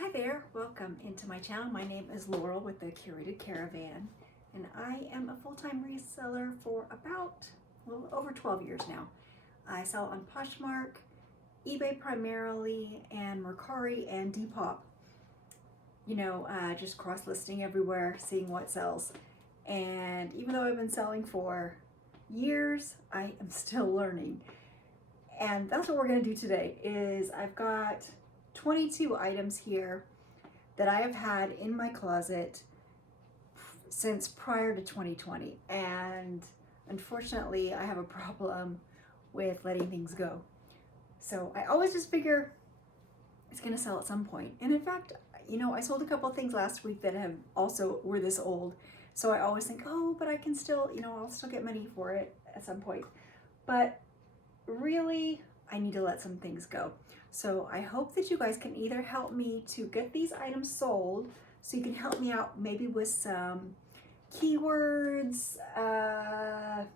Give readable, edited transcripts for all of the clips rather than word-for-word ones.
Hi there, welcome into my channel. My name is Laurel with the Curated Caravan, and I am a full-time reseller for about over 12 years now. I sell on Poshmark, eBay primarily, and Mercari and Depop. Just cross-listing everywhere, seeing what sells. And even though I've been selling for years, I am still learning. And that's what we're going to do today. I've got 22 items here that I have had in my closet since prior to 2020, and unfortunately I have a problem with letting things go. So I always just figure it's going to sell at some point. And in fact, I sold a couple of things last week that have also were this old. So I always think, oh, but I can still, I'll still get money for it at some point. But really, I need to let some things go. So I hope that you guys can either help me to get these items sold, so you can help me out maybe with some keywords,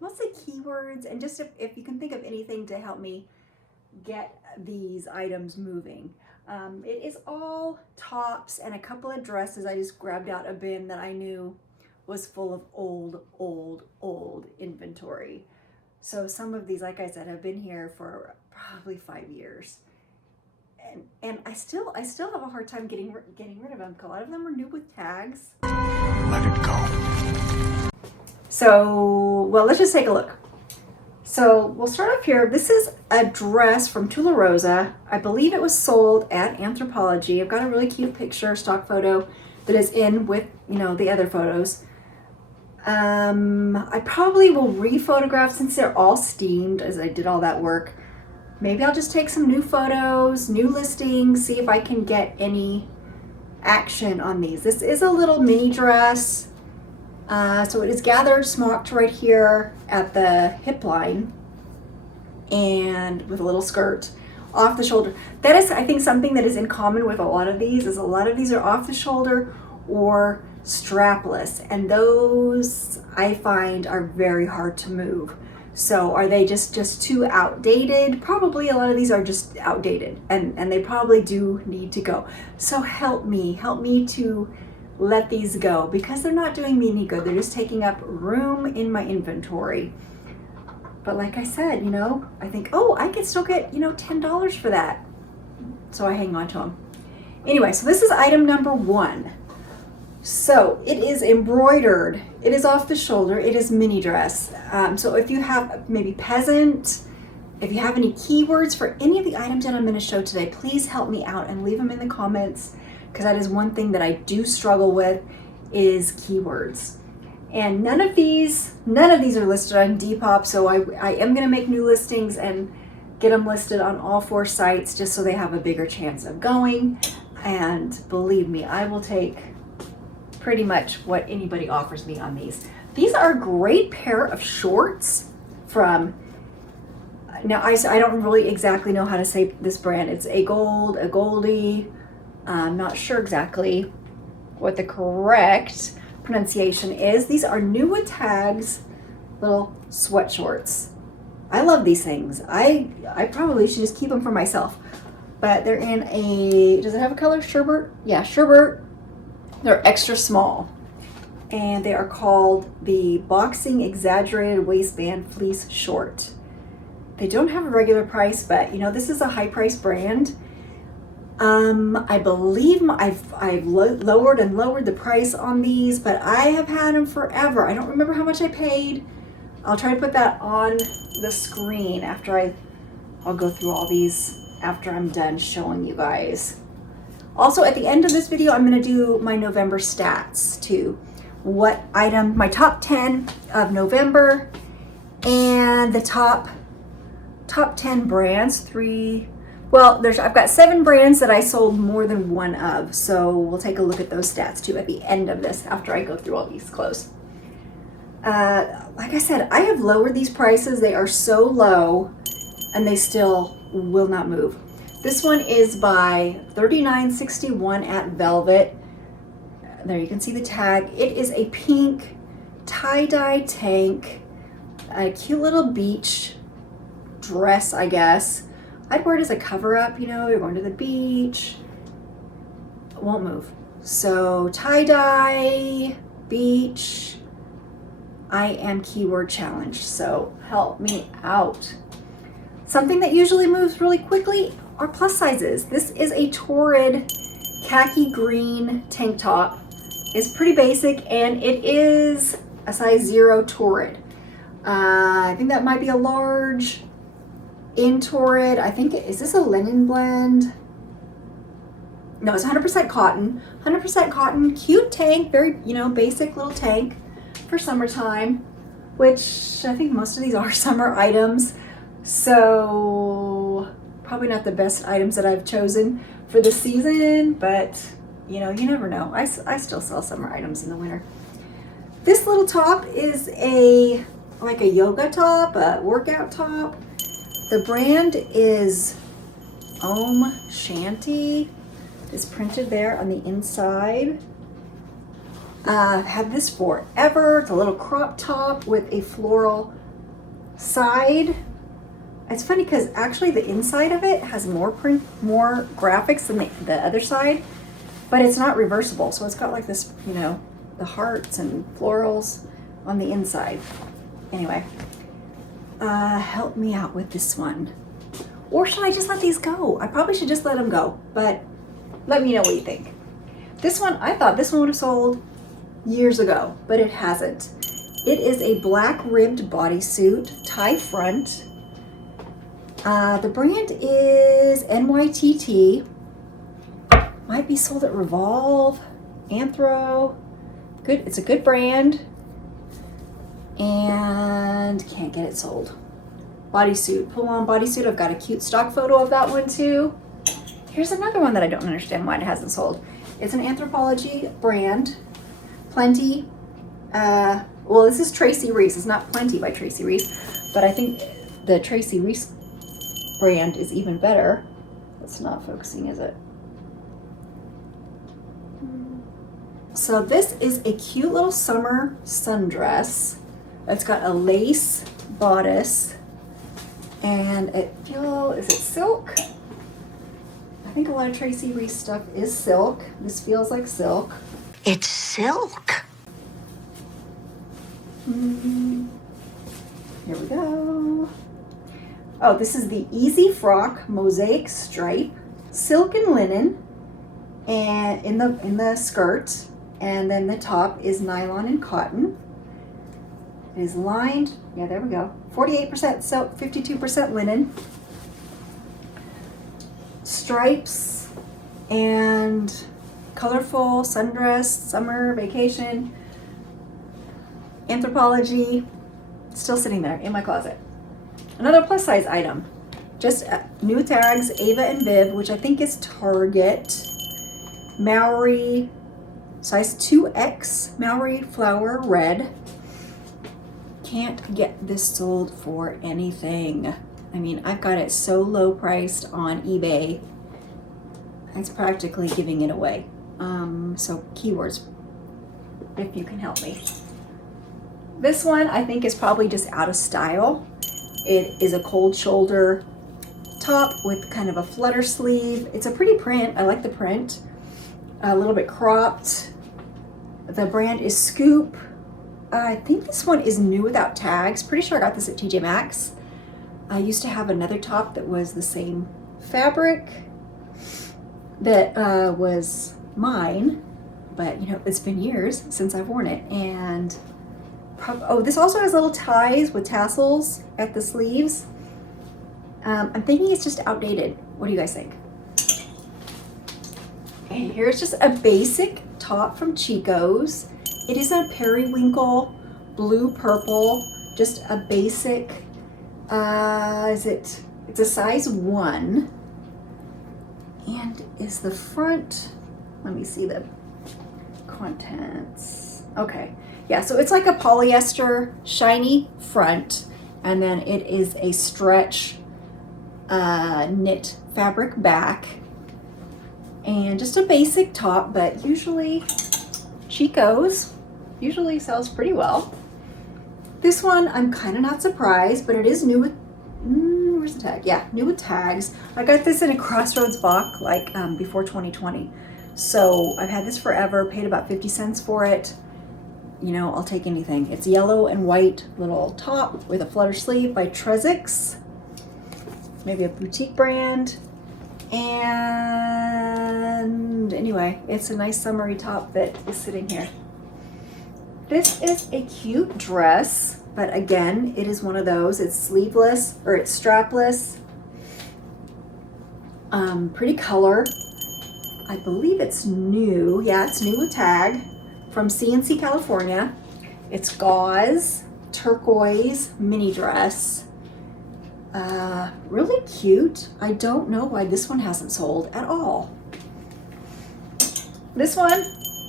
mostly keywords, and just if you can think of anything to help me get these items moving. It is all tops and a couple of dresses. I just grabbed out a bin that I knew was full of old inventory. So some of these, like I said, have been here for probably 5 years. And I still have a hard time getting rid of them. A lot of them are new with tags. Let it go. So, well, let's just take a look. So we'll start off here. This is a dress from Tula Rosa. I believe it was sold at Anthropologie. I've got a really cute picture, stock photo, that is in with, the other photos. I probably will re-photograph since they're all steamed as I did all that work. Maybe I'll just take some new photos, new listings, see if I can get any action on these. This is a little mini dress. So it is gathered, smocked right here at the hip line and with a little skirt off the shoulder. That is, I think, something that is in common with a lot of these is a lot of these are off the shoulder or strapless, and those I find are very hard to move. So are they just too outdated? Probably a lot of these are just outdated, and they probably do need to go. So help me to let these go, because they're not doing me any good. They're just taking up room in my inventory. But like I said, I think, oh, I could still get, $10 for that. So I hang on to them. Anyway, so this is item number 1. So it is embroidered, it is off the shoulder, it is mini dress. So if you have maybe peasant, if you have any keywords for any of the items that I'm going to show today, please help me out and leave them in the comments, because that is one thing that I do struggle with is keywords. And none of these are listed on Depop, so I am going to make new listings and get them listed on all 4 sites just so they have a bigger chance of going. And believe me, I will take pretty much what anybody offers me on these. These are a great pair of shorts from, now I don't really exactly know how to say this brand. It's a Goldie. I'm not sure exactly what the correct pronunciation is. These are new with tags, little sweat shorts. I love these things. I probably should just keep them for myself. But they're in a, does it have a color? Sherbert? Yeah, Sherbert. They're extra small, and they are called the Boxing Exaggerated Waistband Fleece Short. They don't have a regular price, but this is a high price brand. I believe I've lowered the price on these, but I have had them forever. I don't remember how much I paid. I'll try to put that on the screen after I'll go through all these after I'm done showing you guys. Also, at the end of this video, I'm going to do my November stats too. What item, my top 10 of November, and the top 10 brands. I've got 7 brands that I sold more than one of. So we'll take a look at those stats too at the end of this after I go through all these clothes. Like I said, I have lowered these prices. They are so low and they still will not move. This one is by $39.61 at Velvet. There you can see the tag. It is a pink tie-dye tank, a cute little beach dress, I guess. I'd wear it as a cover-up, you're going to the beach. won't move. So tie-dye, beach, I am keyword challenged, so help me out. Something that usually moves really quickly are plus sizes. This is a Torrid khaki green tank top. It's pretty basic and it is a size 0 Torrid. I think that might be a large in Torrid. I think, is this a linen blend? No, it's 100% cotton. 100% cotton, cute tank, very, basic little tank for summertime, which I think most of these are summer items. So probably not the best items that I've chosen for the season, but you never know. I still sell summer items in the winter. This little top is like a yoga top, a workout top. The brand is Om Shanti. It's printed there on the inside. I've had this forever. It's a little crop top with a floral side. It's funny because actually the inside of it has more graphics than the other side, but it's not reversible. So it's got like this, the hearts and florals on the inside. Anyway, help me out with this one. Or should I just let these go? I probably should just let them go, but let me know what you think. This one, I thought this one would have sold years ago, but it hasn't. It is a black ribbed bodysuit, tie front. The brand is NYTT. Might be sold at Revolve, Anthro. Good, it's a good brand. And can't get it sold. Bodysuit, pull-on bodysuit. I've got a cute stock photo of that one too. Here's another one that I don't understand why it hasn't sold. It's an Anthropologie brand. Plenty. Well, this is Tracy Reese. It's not Plenty by Tracy Reese, but I think the Tracy Reese brand is even better. It's not focusing, is it? So this is a cute little summer sundress. It's got a lace bodice and is it silk? I think a lot of Tracy Reese stuff is silk. This feels like silk. It's silk. Here we go. Oh, this is the Easy Frock Mosaic Stripe, silk and linen, and in the skirt, and then the top is nylon and cotton. It is lined. Yeah, there we go. 48% silk, 52% linen. Stripes and colorful sundress, summer vacation. Anthropologie, still sitting there in my closet. Another plus size item, just new tags, Ava and Viv, which I think is Target. Maori, size 2X, Maori flower red. Can't get this sold for anything. I mean, I've got it so low priced on eBay, it's practically giving it away. So keywords, if you can help me. This one I think is probably just out of style. It is a cold shoulder top with kind of a flutter sleeve. It's a pretty print. I like the print. A little bit cropped. The brand is Scoop. I think this one is new without tags. Pretty sure I got this at TJ Maxx. I used to have another top that was the same fabric that was mine, but it's been years since I've worn it. And this also has little ties with tassels at the sleeves. I'm thinking it's just outdated. What do you guys think? And here's just a basic top from Chico's. It is a periwinkle blue purple, just a basic, it's a size 1. And is the front, let me see the contents. Okay, yeah, so it's like a polyester shiny front, and then it is a stretch knit fabric back, and just a basic top, but usually Chico's usually sells pretty well. This one I'm kind of not surprised, but it is new with where's the tag? Yeah, new with tags. I got this in a Crossroads box like before 2020, So I've had this forever, paid about 50 cents for it. You know, I'll take anything. It's yellow and white little top with a flutter sleeve by Trezix. Maybe a boutique brand. And anyway, it's a nice summery top that is sitting here. This is a cute dress, but again, it is one of those. It's sleeveless, or it's strapless. Pretty color. I believe it's new. Yeah, it's new with tag from CNC California. It's gauze, turquoise, mini dress. Really cute. I don't know why this one hasn't sold at all. This one's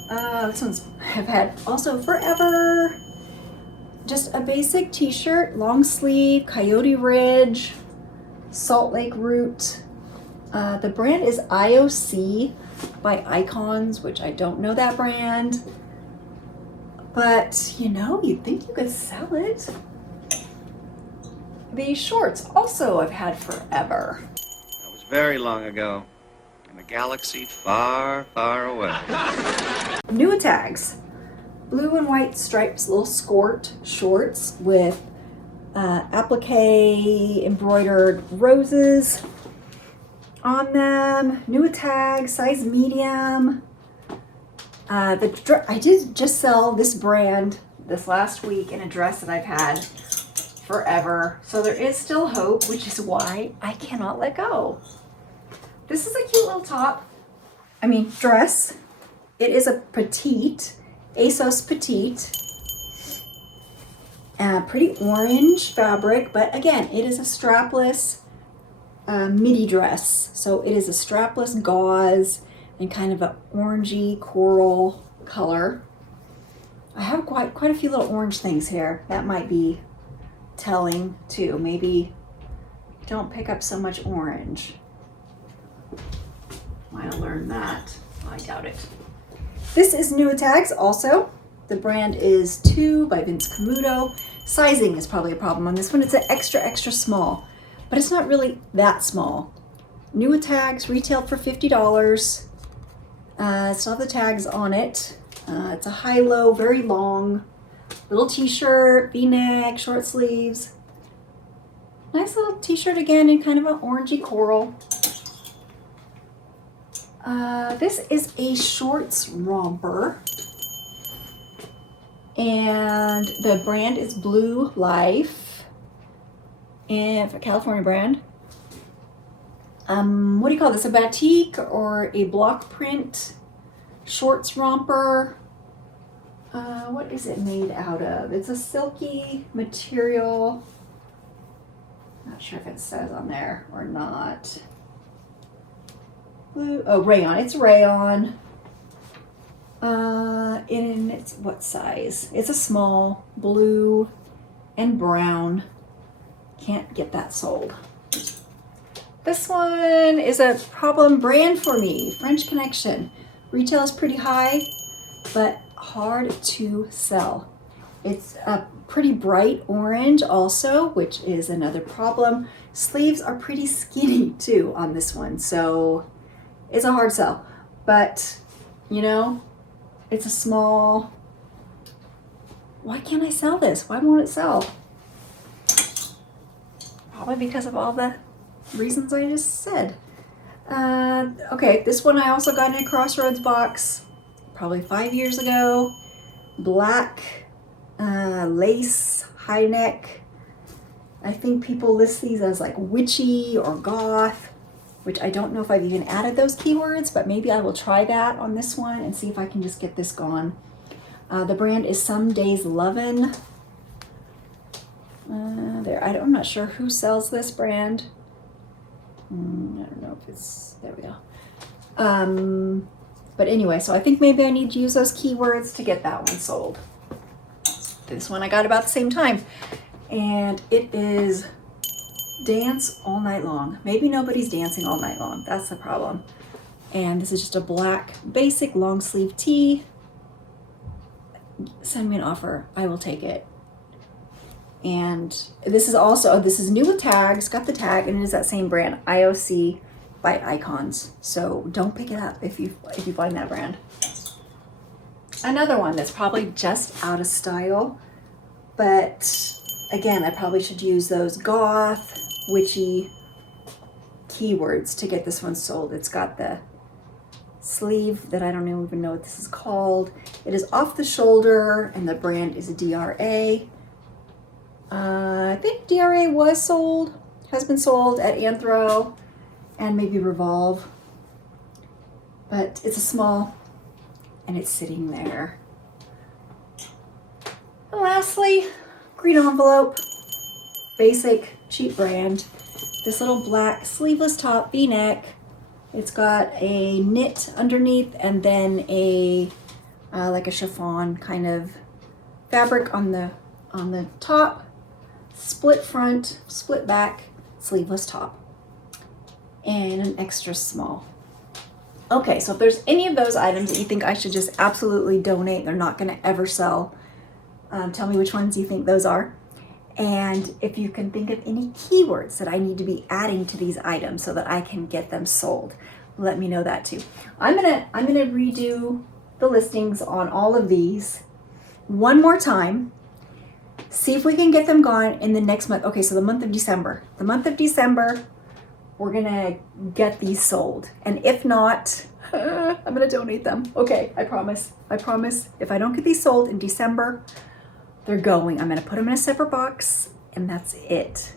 I've had also forever. Just a basic t-shirt, long sleeve, Coyote Ridge, Salt Lake Route. The brand is IOC by Icons, which I don't know that brand. But, you know, you'd think you could sell it. These shorts also I've had forever. That was very long ago, in a galaxy far, far away. New tags. Blue and white stripes, little skirt shorts with applique embroidered roses on them. New tag, size medium. I did just sell this brand this last week in a dress that I've had forever. So there is still hope, which is why I cannot let go. This is a cute little dress. It is a petite, ASOS petite. Pretty orange fabric, but again, it is a strapless midi dress. So it is a strapless gauze and kind of an orangey coral color. I have quite a few little orange things here. That might be telling too. Maybe don't pick up so much orange. Might have learned that. I doubt it. This is new tags also. The brand is 2 by Vince Camuto. Sizing is probably a problem on this one. It's an extra small, but it's not really that small. New tags retailed for $50. Still have the tags on it. It's a high-low, very long little t-shirt, v-neck, short sleeves. Nice little t-shirt again in kind of an orangey coral. This is a shorts romper. And the brand is Blue Life. And a California brand. What do you call this? A batik or a block print shorts romper. What is it made out of? It's a silky material. Not sure if it says on there or not. Blue, oh, rayon. It's rayon. In it's what size? It's a small, blue and brown. Can't get that sold. This one is a problem brand for me. French Connection. Retail is pretty high, but hard to sell. It's a pretty bright orange also, which is another problem. Sleeves are pretty skinny too on this one, so it's a hard sell. But, you know, it's a small. Why can't I sell this? Why won't it sell? Probably because of all the reasons I just said. Okay, this one I also got in a Crossroads box probably 5 years ago. Black lace high neck. I think people list these as like witchy or goth, which I don't know if I've even added those keywords, but maybe I will try that on this one and see if I can just get this gone. The brand is Some Days Lovin'. I'm not sure who sells this brand. I don't know if it's, there we go. But anyway, so I think maybe I need to use those keywords to get that one sold. This one I got about the same time. And it is Dance All Night Long. Maybe nobody's dancing all night long. That's the problem. And this is just a black basic long sleeve tee. Send me an offer. I will take it. And this is new with tags. Got the tag, and it is that same brand, IOC by icons. So don't pick it up if you find that brand. Another one that's probably just out of style, but again, I probably should use those goth, witchy keywords to get this one sold. It's got the sleeve that I don't even know what this is called. It is off the shoulder and the brand is DRA. I think DRA has been sold at Anthro and maybe Revolve, but it's a small and it's sitting there. And lastly, green envelope, basic, cheap brand. This little black sleeveless top, V-neck. It's got a knit underneath and then a like a chiffon kind of fabric on the top. Split front, split back, sleeveless top, and an extra small. Okay, so if there's any of those items that you think I should just absolutely donate, they're not going to ever sell, tell me which ones you think those are. And if you can think of any keywords that I need to be adding to these items so that I can get them sold, let me know that too. I'm gonna redo the listings on all of these one more time. See if we can get them gone in the next month. Okay, so the month of December. The month of December, we're gonna get these sold. And if not, I'm gonna donate them. Okay, I promise. I promise. If I don't get these sold in December, they're going. I'm gonna put them in a separate box and that's it.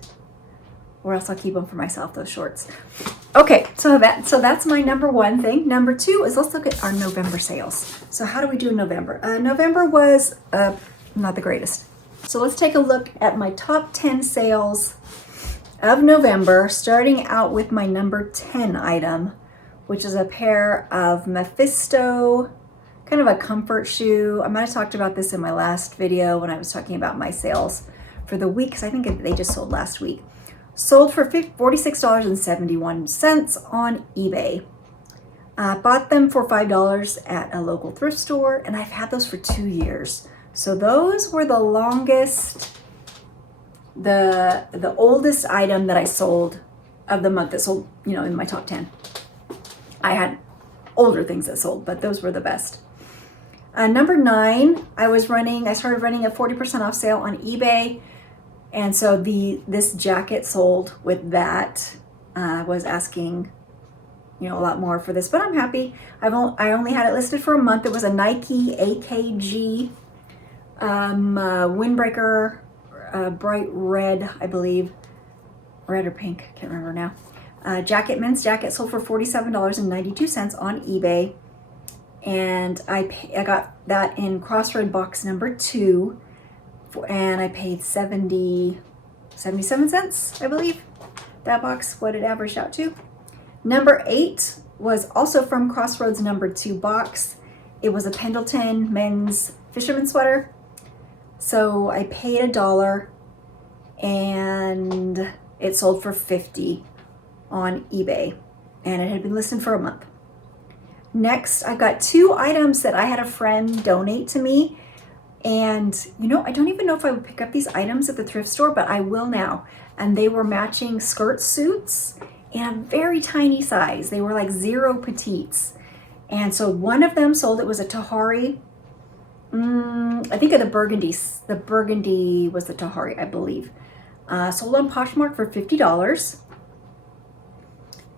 Or else I'll keep them for myself, those shorts. Okay, so that's my number one thing. Number two is let's look at our November sales. So how do we do in November? November was not the greatest. So let's take a look at my top 10 sales of November, starting out with my number 10 item, which is a pair of Mephisto, kind of a comfort shoe. I might have talked about this in my last video when I was talking about my sales for the week, because I think they just sold last week. Sold for $46.71 on eBay. Bought them for $5 at a local thrift store, and I've had those for 2 years. So those were the longest, the oldest item that I sold of the month that sold, in my top 10. I had older things that sold, but those were the best. Number 9, I started running a 40% off sale on eBay. And so this jacket sold with that. I was asking, a lot more for this, but I'm happy. I only had it listed for a month. It was a Nike AKG windbreaker, bright red, I believe, red or pink, can't remember now. Men's jacket sold for $47.92 on eBay, and I got that in Crossroad box number 2, and I paid 77 cents, I believe. That box, what it averaged out to. Number 8 was also from Crossroads number 2 box. It was a Pendleton men's fisherman sweater. So I paid $1 and it sold for $50 on eBay, and it had been listed for a month. Next, I got 2 items that I had a friend donate to me, and I don't even know if I would pick up these items at the thrift store, but I will now. And they were matching skirt suits in a very tiny size. They were like 0 petites, and so one of them sold. It was a Tahari. I think of the burgundy. The burgundy was the Tahari, I believe. Sold on Poshmark for $50.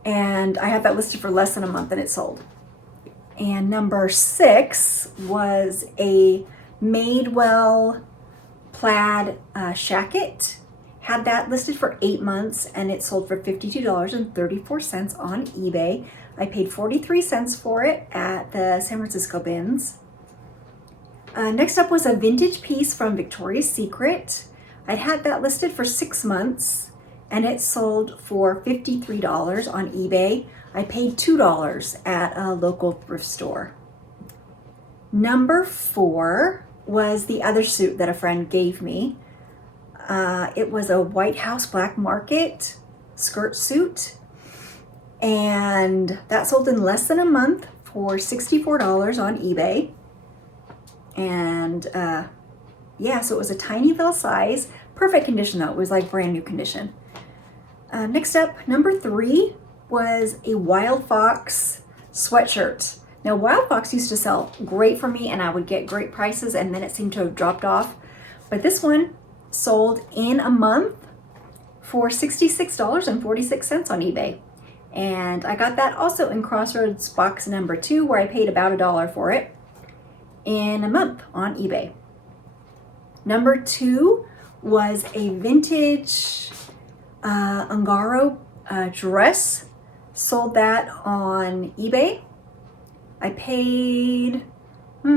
And I had that listed for less than a month and it sold. And number 6 was a Madewell plaid shacket. Had that listed for 8 months and it sold for $52.34 on eBay. I paid 43 cents for it at the San Francisco bins. Next up was a vintage piece from Victoria's Secret. I'd had that listed for 6 months and it sold for $53 on eBay. I paid $2 at a local thrift store. Number 4 was the other suit that a friend gave me. It was a White House Black Market skirt suit, and that sold in less than a month for $64 on eBay. And so it was a tiny little size, perfect condition though. It was like brand new condition. Next up, number 3 was a Wild Fox sweatshirt. Now, Wild Fox used to sell great for me and I would get great prices, and then it seemed to have dropped off. But this one sold in a month for $66.46 on eBay. And I got that also in Crossroads box number 2, where I paid about $1 for it in a month on eBay. Number 2 was a vintage Ungaro dress. Sold that on eBay. I paid, I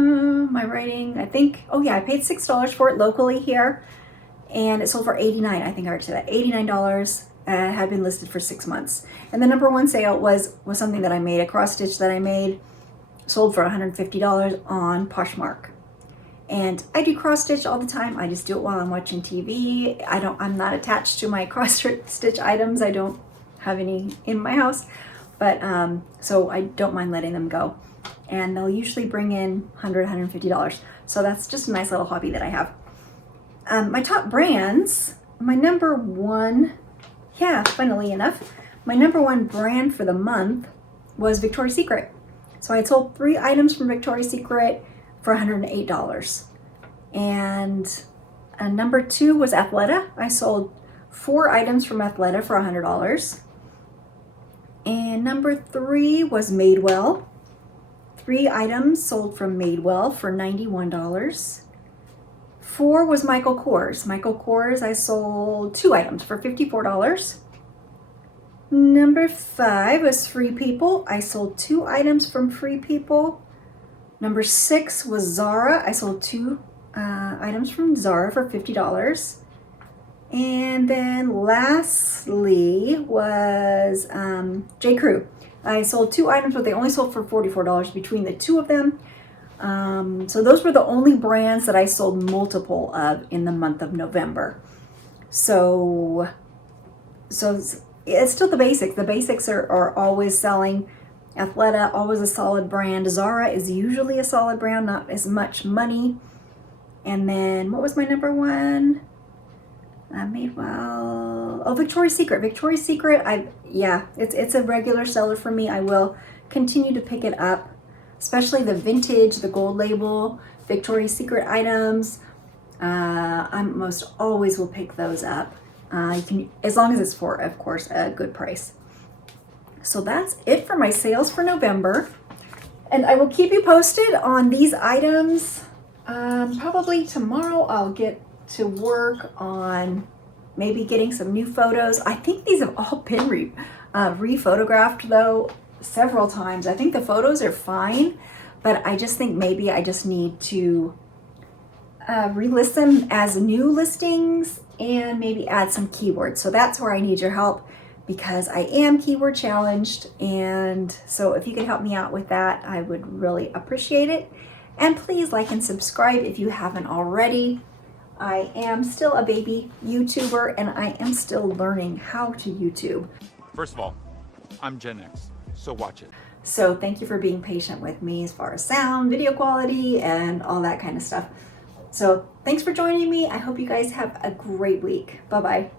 paid $6 for it locally here. And it sold for $89. I think I already said that. $89. Had been listed for 6 months. And the number one sale was something that I made, a cross stitch that I made, sold for $150 on Poshmark. And I do cross stitch all the time. I just do it while I'm watching TV. I'm not attached to my cross stitch items. I don't have any in my house, but so I don't mind letting them go. And they'll usually bring in $150. So that's just a nice little hobby that I have. My top brands, my number one, funnily enough, my number one brand for the month was Victoria's Secret. So I sold 3 items from Victoria's Secret for $108. And number 2 was Athleta. I sold 4 items from Athleta for $100. And number 3 was Madewell. 3 items sold from Madewell for $91. 4 was Michael Kors. Michael Kors, I sold 2 items for $54. Number 5 was Free People. I sold 2 items from Free People. Number 6 was Zara. I sold 2 items from Zara for $50. And then lastly was J. Crew. I sold 2 items, but they only sold for $44 between the 2 of them. So those were the only brands that I sold multiple of in the month of November. So it's still the basics. The basics are always selling. Athleta, always a solid brand. Zara is usually a solid brand, not as much money. And then what was my number 1? Victoria's Secret. Victoria's Secret, it's a regular seller for me. I will continue to pick it up, especially the vintage, the gold label Victoria's Secret items. I most always will pick those up. You can, as long as it's for, of course, a good price. So that's it for my sales for November. And I will keep you posted on these items. Probably tomorrow I'll get to work on maybe getting some new photos. I think these have all been re-photographed though several times. I think the photos are fine, but I just think maybe I just need to relist them as new listings and maybe add some keywords. So that's where I need your help, because I am keyword challenged. And so if you could help me out with that, I would really appreciate it. And please like and subscribe if you haven't already. I am still a baby YouTuber and I am still learning how to YouTube. First of all, I'm Gen X, so watch it. So thank you for being patient with me as far as sound, video quality, and all that kind of stuff. So thanks for joining me. I hope you guys have a great week. Bye-bye.